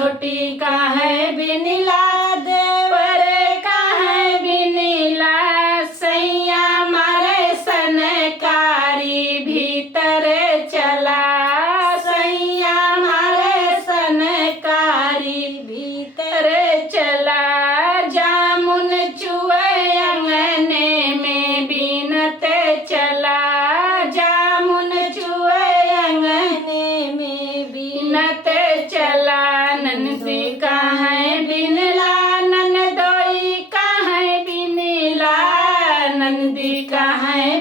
छोटी का है बिनिला देवर का है बिनिला सैया मारे सनकारी भीतर चला सैया मारे सनकारी भीतर चला जामुन चुए अंगने में बीनत चला जामुन चुए अंगने में बीनत चला नंदी का है बिनला नंदोई का है बिनिला नंदी का है